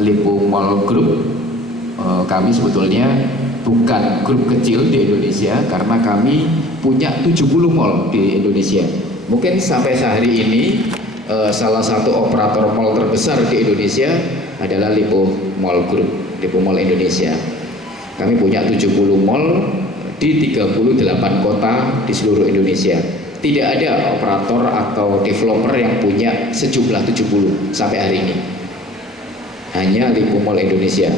Lipo Mall Group. Kami sebetulnya bukan grup kecil di Indonesia karena kami punya 70 mall di Indonesia. Mungkin sampai sehari ini salah satu operator mall terbesar di Indonesia adalah Lipo Mall Group, Lipo Mall Indonesia. Kami punya 70 mall di 38 kota di seluruh Indonesia. Tidak ada operator atau developer yang punya sejumlah 70 sampai hari ini. Hanya Lipo Mall Indonesia.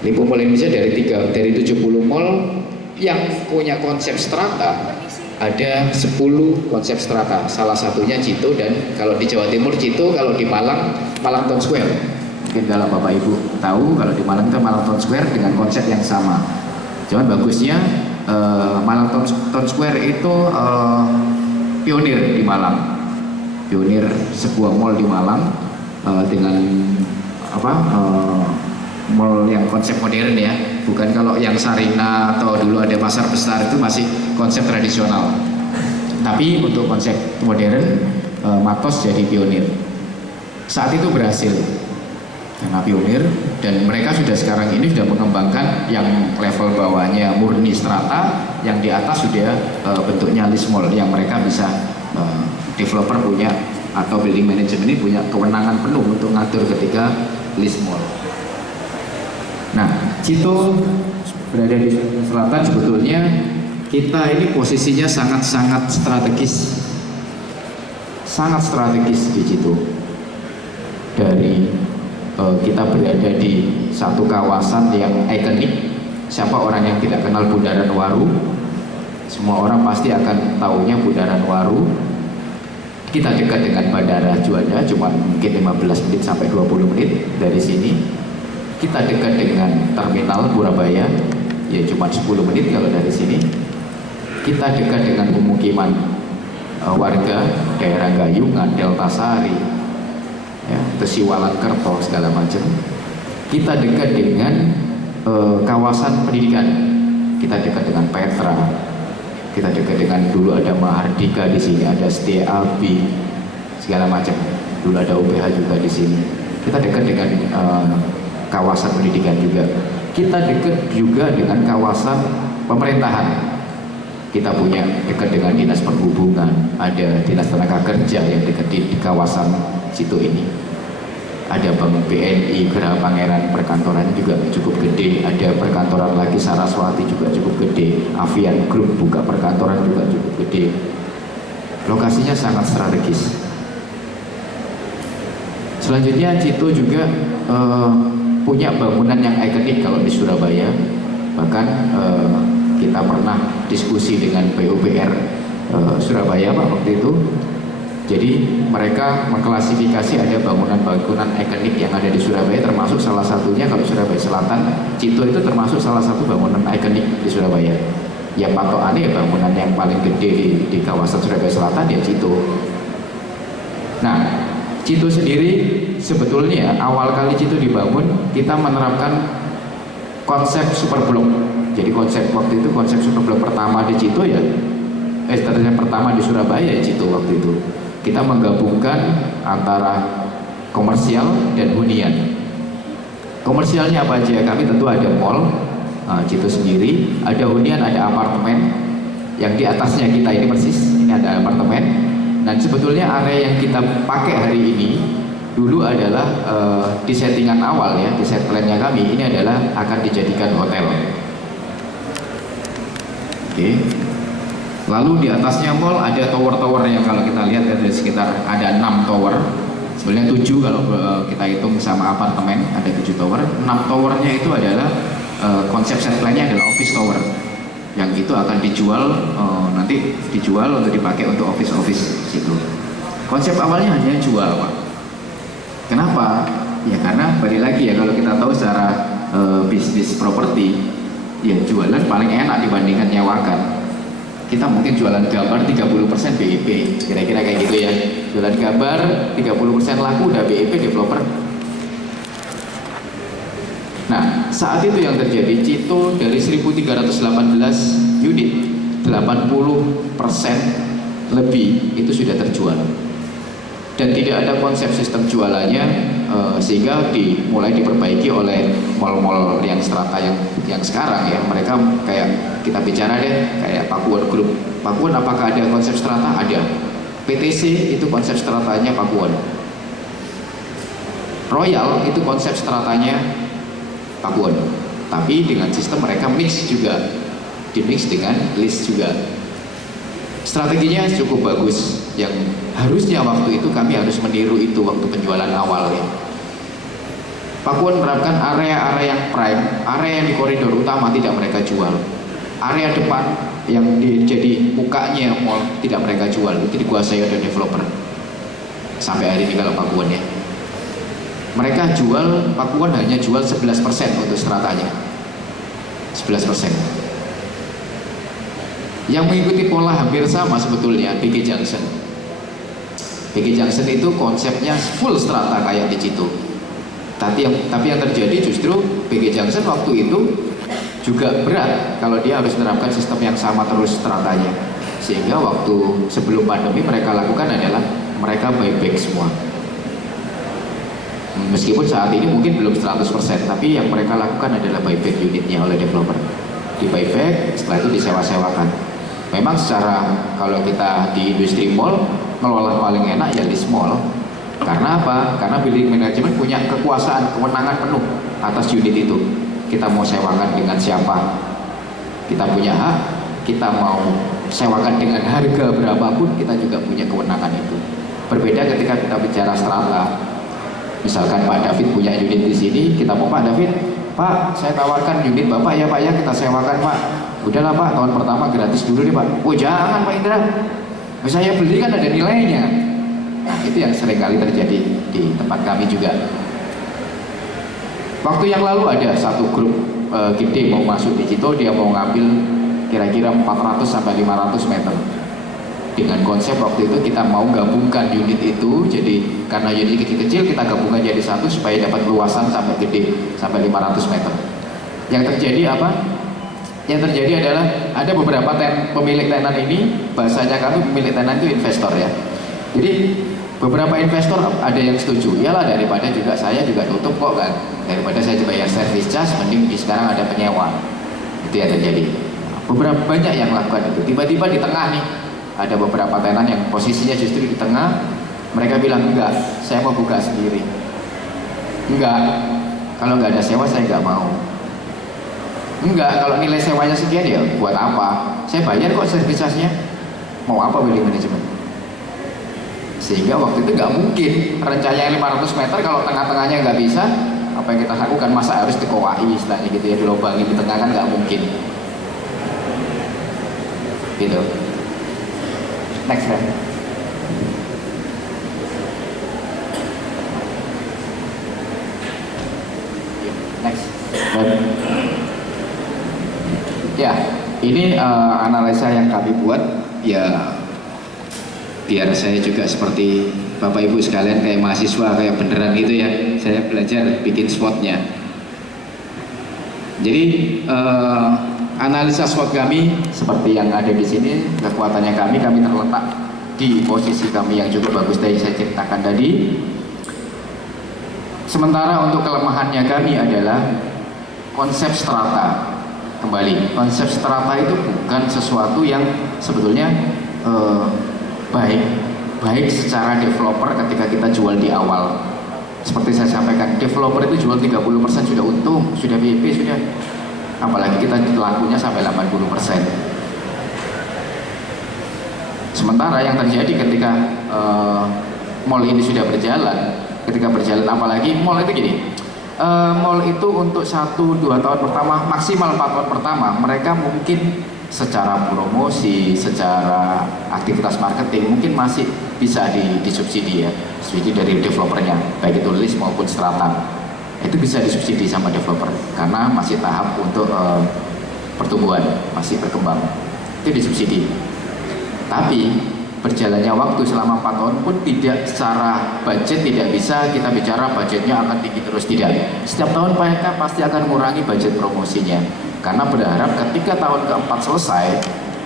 Lipo Mall Indonesia dari 70 mall yang punya konsep strata, ada 10 konsep strata. Salah satunya Cito, dan kalau di Jawa Timur Cito, kalau di Malang Town Square. Mungkin kalau Bapak Ibu tahu, kalau di Malang itu Malang Town Square dengan konsep yang sama. Cuman bagusnya Malang Town Square itu pionir di Malang, pionir sebuah mall di Malang dengan mall yang konsep modern ya, bukan kalau yang Sarina atau dulu ada pasar besar itu masih konsep tradisional. Tapi untuk konsep modern, Matos jadi pionir. Saat itu berhasil karena pionir, dan mereka sudah sekarang ini sudah mengembangkan yang level bawahnya murni strata, yang di atas sudah bentuknya list mall yang mereka bisa developer punya atau building management ini punya kewenangan penuh untuk ngatur ketika list mall. Nah, Cito berada di selatan, sebetulnya kita ini posisinya sangat-sangat strategis, sangat strategis di Cito. Dari kita berada di satu kawasan yang ikonik. Siapa orang yang tidak kenal Bundaran Waru? Semua orang pasti akan tahunya Bundaran Waru. Kita dekat dengan Bandara Juanda, cuma mungkin 15 menit sampai 20 menit dari sini. Kita dekat dengan Terminal Purabaya, ya cuma 10 menit kalau dari sini. Kita dekat dengan pemukiman warga daerah Gayung, Deltasari, ya, Tesiwalan Kerto segala macam. Kita dekat dengan kawasan pendidikan. Kita dekat dengan Petra. Kita dekat dengan, dulu ada Mahardika di sini, ada Setia Abi, segala macam. Dulu ada UPH juga di sini. Kita dekat dengan kawasan pendidikan juga. Kita dekat juga dengan kawasan pemerintahan. Kita punya dekat dengan dinas perhubungan, ada dinas tenaga kerja yang dekat di kawasan situ ini. Ada Bank BNI, Geraha Pangeran, perkantoran juga cukup gede. Ada perkantoran lagi Saraswati juga cukup gede. Avian Group buka perkantoran juga cukup gede. Lokasinya sangat strategis. Selanjutnya Cito juga punya bangunan yang ikonik kalau di Surabaya. Bahkan kita pernah diskusi dengan PUPR Surabaya Pak waktu itu. Jadi mereka mengklasifikasi ada bangunan-bangunan ikonik yang ada di Surabaya, termasuk salah satunya kalau Surabaya Selatan, Cito itu termasuk salah satu bangunan ikonik di Surabaya. Ya patokannya ya bangunan yang paling gede di kawasan Surabaya Selatan ya Cito. Nah, Cito sendiri sebetulnya awal kali Cito dibangun, kita menerapkan konsep super blok. Jadi konsep waktu itu, konsep super blok pertama di Cito ya, pertama di Surabaya ya Cito waktu itu. Kita menggabungkan antara komersial dan hunian. Komersialnya apa aja? Kami tentu ada mall, Cito sendiri, ada hunian, ada apartemen. Yang di atasnya kita ini persis, ini ada apartemen. Dan sebetulnya area yang kita pakai hari ini dulu adalah di settingan awal ya, di set plan-nya kami ini adalah akan dijadikan hotel. Oke. Lalu di atasnya mall ada tower-tower yang kalau kita lihat ada sekitar ada 6 tower. Sebenarnya 7 kalau kita hitung sama apartemen, ada 7 tower. 6 towernya itu adalah konsep set plan-nya adalah office tower. Yang itu akan dijual, nanti dijual untuk dipakai untuk office situ. Konsep awalnya hanya jual Pak. Kenapa? Ya karena balik lagi ya, kalau kita tahu secara bisnis properti, ya jualan paling enak dibandingkan nyewakan. Kita mungkin jualan gambar 30% BIP, kira-kira kayak gitu ya. Jualan gambar 30% laku udah BIP developer. Nah, saat itu yang terjadi, Cito dari 1318 unit, 80% lebih itu sudah terjual. Dan tidak ada konsep sistem jualannya sehingga mulai diperbaiki oleh mall-mall yang strata yang sekarang ya. Mereka kayak kita bicara deh kayak Pakuwon Group. Pakuwon apakah ada konsep strata? Ada. PTC itu konsep stratanya Pakuwon. Royal itu konsep stratanya Pakuwon. Tapi dengan sistem mereka mix juga, dimix dengan list juga. Strateginya cukup bagus, yang harusnya waktu itu kami harus meniru itu waktu penjualan awal ya. Pakuwon menerapkan area-area yang prime, area yang di koridor utama tidak mereka jual. Area depan yang jadi mukanya mall tidak mereka jual, itu dikuasai oleh developer. Sampai hari ini kalau Pakuwon ya. Mereka jual, Pakuwon hanya jual 11% untuk stratanya. 11%. Yang mengikuti pola hampir sama sebetulnya BK Junction. BK Junction itu konsepnya full strata kayak di situ. Tapi yang terjadi justru BK Junction waktu itu juga berat kalau dia harus menerapkan sistem yang sama terus stratanya. Sehingga waktu sebelum pandemi mereka lakukan adalah mereka buyback semua. Meskipun saat ini mungkin belum 100%, tapi yang mereka lakukan adalah buyback unitnya oleh developer. Di buyback, setelah itu disewa-sewakan. Memang secara kalau kita di industri mall ngelola paling enak ya list mall. Karena apa? Karena building management punya kekuasaan, kewenangan penuh atas unit itu. Kita mau sewakan dengan siapa? Kita punya hak. Kita mau sewakan dengan harga berapapun, kita juga punya kewenangan itu. Berbeda ketika kita bicara strata. Misalkan Pak David punya unit di sini, kita mau Pak David, Pak, saya tawarkan unit Bapak ya Pak ya, kita sewakan Pak. Udahlah Pak, tahun pertama gratis dulu deh Pak. Oh jangan Pak Indra, saya beli kan ada nilainya. Nah itu yang seringkali terjadi di tempat kami juga. Waktu yang lalu ada satu grup gede mau masuk di situ, dia mau ngambil kira-kira 400 sampai 500 meter. Dengan konsep waktu itu kita mau gabungkan unit itu, jadi karena unit kecil-kecil kita gabungkan jadi satu supaya dapat luasan sampai gede, sampai 500 meter. Yang terjadi apa? Yang terjadi adalah ada beberapa pemilik tenan ini, bahasanya kami pemilik tenan itu investor ya. Jadi beberapa investor ada yang setuju, iyalah daripada juga saya juga tutup kok kan, daripada saya bayar service charge, mending sekarang ada penyewa. Itu yang terjadi. Beberapa banyak yang melakukan itu. Tiba-tiba di tengah nih ada beberapa tenan yang posisinya justru di tengah. Mereka bilang enggak, saya mau buka sendiri. Enggak, kalau nggak ada sewa saya nggak mau. Enggak, kalau nilai sewanya sekian ya buat apa? Saya bayar kok service charge-nya. Mau apa building management? Sehingga waktu itu nggak mungkin rencana yang 500 meter kalau tengah-tengahnya nggak bisa, apa yang kita lakukan? Masa harus dikowai istilahnya gitu ya, dilobangin di tengah kan nggak mungkin. Gitu. Next slide. Next. Ya, ini analisa yang kami buat ya, biar saya juga seperti Bapak Ibu sekalian kayak mahasiswa kayak beneran gitu ya. Saya belajar bikin SWOT-nya. Jadi analisa SWOT kami seperti yang ada di sini. Kekuatannya kami terletak di posisi kami yang cukup bagus tadi saya ceritakan tadi. Sementara untuk kelemahannya kami adalah konsep strata. Kembali, konsep strata itu bukan sesuatu yang sebetulnya baik secara developer ketika kita jual di awal. Seperti saya sampaikan, developer itu jual 30% sudah untung, sudah WP, sudah. Apalagi kita lakunya sampai 80%. Sementara yang terjadi ketika mall ini sudah berjalan, apalagi mall itu gini, mall itu untuk 1-2 tahun pertama, maksimal 4 tahun pertama, mereka mungkin secara promosi, secara aktivitas marketing mungkin masih bisa disubsidi ya, subsidi dari developernya, baik itu list maupun strata, itu bisa disubsidi sama developer karena masih tahap untuk pertumbuhan, masih berkembang, itu disubsidi. Tapi berjalannya waktu selama 4 tahun pun tidak, secara budget tidak bisa kita bicara budgetnya akan tinggi terus, tidak. Setiap tahun mereka pasti akan mengurangi budget promosinya karena berharap ketika tahun keempat selesai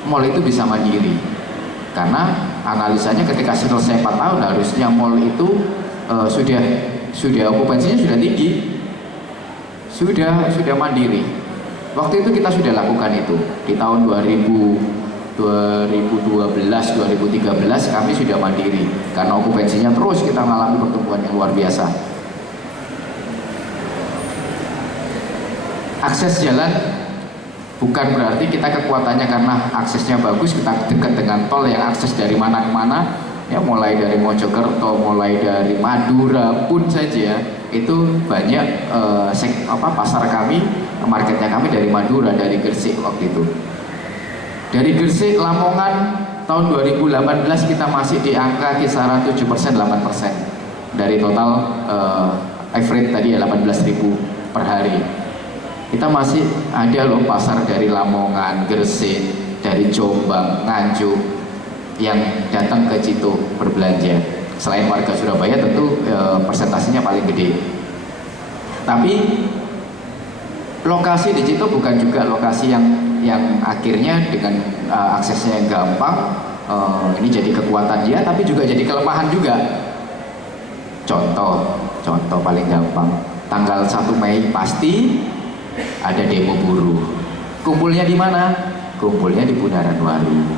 mall itu bisa mandiri. Karena analisanya ketika selesai 4 tahun harusnya mall itu sudah sudah okupansinya sudah tinggi, sudah mandiri. Waktu itu kita sudah lakukan itu di tahun 2012, 2013 kami sudah mandiri karena okupansinya terus kita mengalami pertumbuhan yang luar biasa. Akses jalan bukan berarti kita kekuatannya karena aksesnya bagus, kita dekat dengan tol yang akses dari mana ke mana, ya mulai dari Mojokerto, mulai dari Madura pun saja itu banyak pasar kami, marketnya kami dari Madura, dari Gresik waktu itu. Dari Gresik, Lamongan tahun 2018 kita masih di angka kisaran 7%, 8% dari total average tadi ya 18.000 per hari. Kita masih ada loh pasar dari Lamongan, Gresik, dari Jombang, Nganjuk yang datang ke Cito berbelanja. Selain warga Surabaya tentu persentasenya paling gede. Tapi lokasi di Cito bukan juga lokasi yang akhirnya dengan aksesnya yang gampang ini jadi kekuatan dia, tapi juga jadi kelemahan juga. Contoh paling gampang, tanggal 1 Mei pasti ada demo buruh. Kumpulnya di mana? Kumpulnya di Bundaran Waru.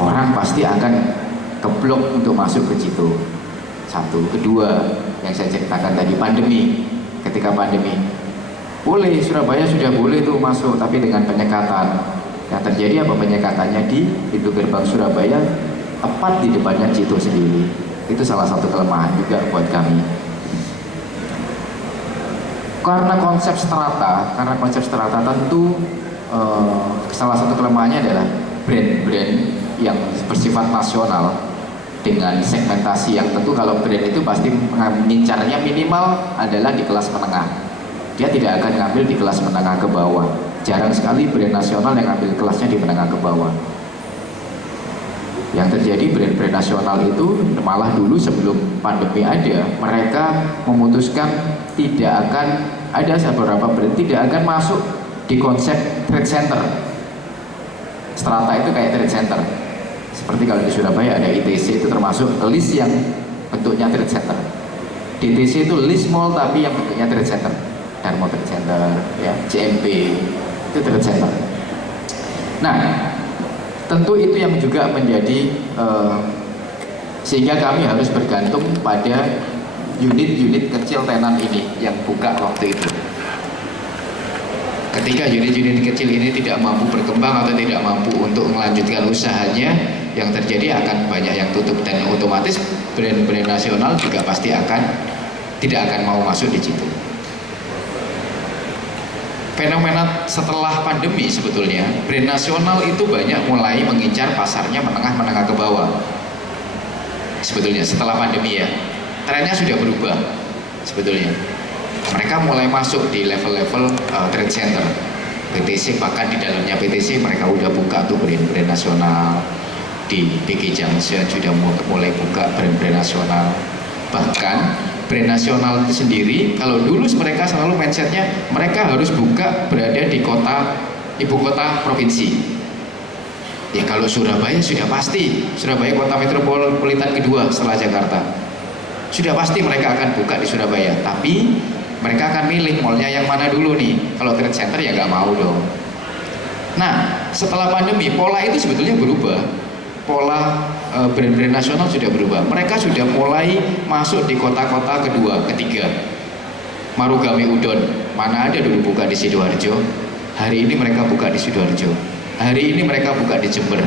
Orang pasti akan keblok untuk masuk ke Cito. Satu, kedua, yang saya ceritakan tadi, pandemi. Ketika pandemi, boleh Surabaya sudah boleh tuh masuk, tapi dengan penyekatan. Yang terjadi apa penyekatannya di pintu gerbang Surabaya, tepat di depannya Cito sendiri. Itu salah satu kelemahan juga buat kami. Karena konsep strata tentu salah satu kelemahannya adalah brand-brand yang bersifat nasional dengan segmentasi yang tentu kalau brand itu pasti mengincarnya minimal adalah di kelas menengah. Dia tidak akan ngambil di kelas menengah ke bawah. Jarang sekali brand nasional yang ngambil kelasnya di menengah ke bawah. Yang terjadi brand-brand nasional itu malah dulu sebelum pandemi ada, mereka memutuskan tidak akan ada beberapa brand tidak akan masuk di konsep trade center. Strata itu kayak trade center. Seperti kalau di Surabaya ada ITC, itu termasuk list yang bentuknya trade center. DTC itu list mall tapi yang bentuknya trade center. Darmo Trade Center, ya, CMP itu trade center. Nah, tentu itu yang juga menjadi sehingga kami harus bergantung pada unit-unit kecil tenan ini yang buka waktu itu. Ketika unit-unit kecil ini tidak mampu berkembang atau tidak mampu untuk melanjutkan usahanya, yang terjadi akan banyak yang tutup dan otomatis brand-brand nasional juga pasti tidak akan mau masuk di situ. Fenomena setelah pandemi sebetulnya brand nasional itu banyak mulai mengincar pasarnya menengah ke bawah. Sebetulnya setelah pandemi ya, trennya sudah berubah sebetulnya. Mereka mulai masuk di level-level trade center, PTC, bahkan di dalamnya PTC mereka udah buka tuh brand-brand nasional. Di BG Junction sudah mulai buka brand-brand nasional. Bahkan brand nasional itu sendiri, kalau dulu mereka selalu mindsetnya mereka harus buka berada di ibu kota provinsi. Ya kalau Surabaya sudah pasti, Surabaya kota metropolitan kedua setelah Jakarta. Sudah pasti mereka akan buka di Surabaya, tapi mereka akan milih mallnya yang mana dulu nih. Kalau trade center ya nggak mau dong. Nah setelah pandemi pola itu sebetulnya berubah. Pola brand-brand nasional sudah berubah. Mereka sudah mulai masuk di kota-kota kedua, ketiga. Marugame Udon, mana ada dulu buka di Sidoarjo. Hari ini mereka buka di Sidoarjo. Hari ini mereka buka di Jember.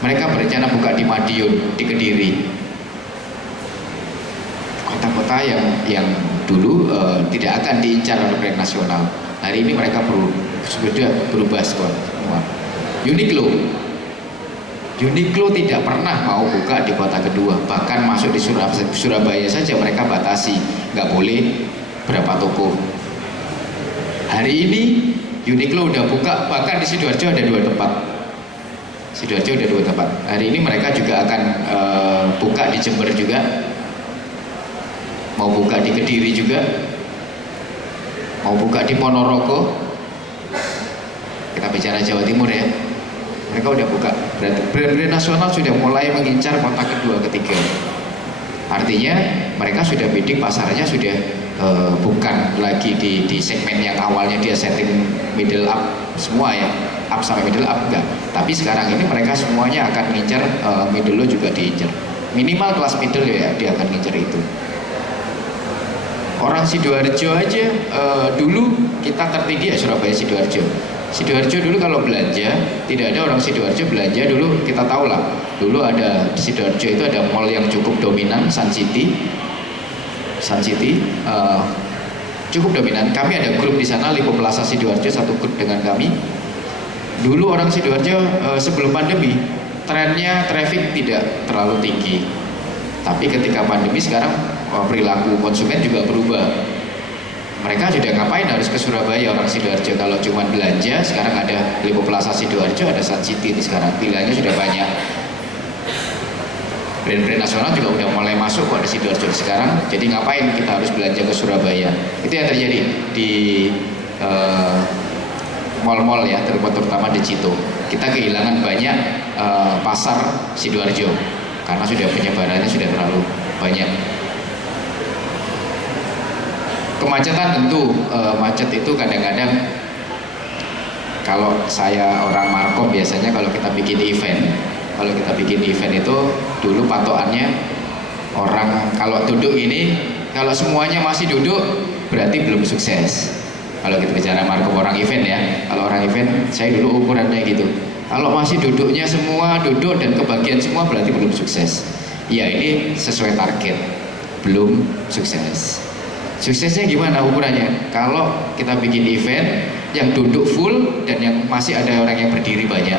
Mereka berencana buka di Madiun, di Kediri. Kota-kota yang dulu tidak akan diincar oleh brand nasional. Hari ini mereka sudah berubah semua. Uniqlo tidak pernah mau buka di kota kedua, bahkan masuk di Surabaya saja mereka batasi, nggak boleh berapa toko. Hari ini Uniqlo udah buka, bahkan di Sidoarjo ada 2 tempat. Sidoarjo ada 2 tempat. Hari ini mereka juga akan buka di Jember juga, mau buka di Kediri juga, mau buka di Ponorogo. Kita bicara Jawa Timur ya. Mereka udah buka, berarti brand-brand nasional sudah mulai mengincar kota kedua, ketiga. Artinya mereka sudah bidding pasarnya sudah bukan lagi di segmen yang awalnya dia setting middle up semua ya, up sampai middle up enggak, tapi sekarang ini mereka semuanya akan ngincar middle low juga diincar, minimal kelas middle ya dia akan ngincar itu. Orang Sidoarjo aja dulu kita tertinggi ya Surabaya Sidoarjo. Sidoarjo dulu kalau belanja tidak ada orang Sidoarjo belanja dulu, kita tahu lah dulu ada di Sidoarjo itu ada mall yang cukup dominan, Sun City cukup dominan. Kami ada grup di sana, Lipo Plaza Sidoarjo, satu grup dengan kami. Dulu orang Sidoarjo sebelum pandemi trennya traffic tidak terlalu tinggi, tapi ketika pandemi sekarang perilaku konsumen juga berubah. Mereka sudah ngapain harus ke Surabaya orang Sidoarjo kalau cuma belanja. Sekarang ada Lipo Plaza Sidoarjo, ada Sun City ini, sekarang pilihannya sudah banyak. Brand-brand nasional juga udah mulai masuk kok di Sidoarjo sekarang. Jadi ngapain kita harus belanja ke Surabaya? Itu yang terjadi di mall-mall ya, terutama di Cito. Kita kehilangan banyak pasar Sidoarjo karena sudah penyebarannya sudah terlalu banyak. Kemacetan tentu, macet itu kadang-kadang kalau saya orang Markom biasanya kalau kita bikin event itu dulu patokannya orang kalau duduk ini, kalau semuanya masih duduk berarti belum sukses. Kalau kita bicara Markom orang event ya, kalau orang event saya dulu ukurannya gitu, kalau masih duduknya semua duduk dan kebagian semua berarti belum sukses. Ya ini sesuai target, belum sukses. Suksesnya gimana ukurannya? Kalau kita bikin event yang duduk full dan yang masih ada orang yang berdiri banyak,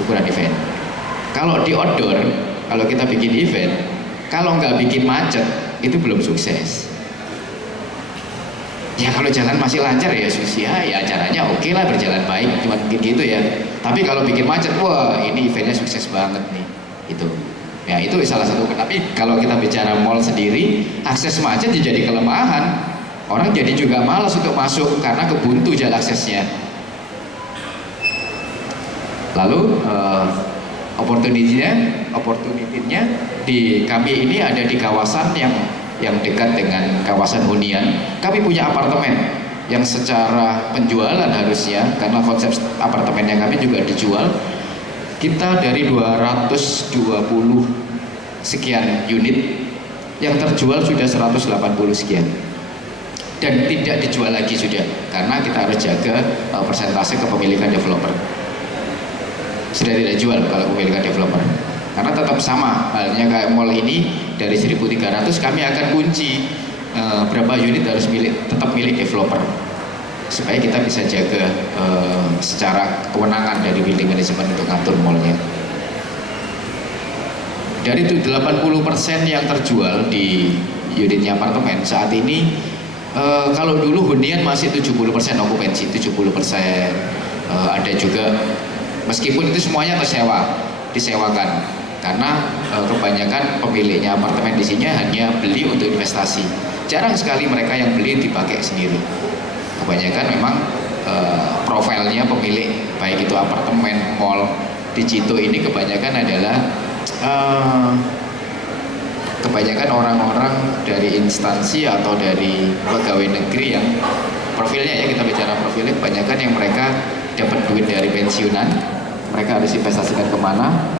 ukuran event. Kalau di outdoor, kalau kita bikin event, kalau nggak bikin macet, itu belum sukses. Ya kalau jalan masih lancar ya ya acaranya oke lah, berjalan baik, cuma mungkin gitu ya. Tapi kalau bikin macet, wah ini eventnya sukses banget nih, itu. Ya itu salah satu. Tapi kalau kita bicara mall sendiri, akses macet jadi kelemahan. Orang jadi juga malas untuk masuk karena kebuntu jalan aksesnya. Lalu opportunity-nya di kami ini ada di kawasan yang dekat dengan kawasan hunian. Kami punya apartemen yang secara penjualan harusnya, karena konsep apartemennya kami juga dijual, kita dari 220 sekian unit yang terjual sudah 180 sekian dan tidak dijual lagi sudah, karena kita harus jaga persentase kepemilikan developer. Sudah tidak jual kalau kepemilikan developer, karena tetap sama halnya kayak mall ini, dari 1.300 kami akan kunci berapa unit harus tetap milik developer supaya kita bisa jaga secara kewenangan dari building management untuk ngatur mallnya. Dari itu 80% yang terjual di unitnya apartemen saat ini, kalau dulu hunian masih 70% okupansi, 70%. Ada juga, meskipun itu semuanya disewakan, karena kebanyakan pemiliknya apartemen di sini hanya beli untuk investasi. Jarang sekali mereka yang beli dipakai sendiri. Kebanyakan memang profilnya pemilik, baik itu apartemen, mall di Cito ini kebanyakan adalah kebanyakan orang-orang dari instansi atau dari pegawai negeri yang profilnya ya, kita bicara profilnya, kebanyakan yang mereka dapat duit dari pensiunan, mereka harus investasikan kemana?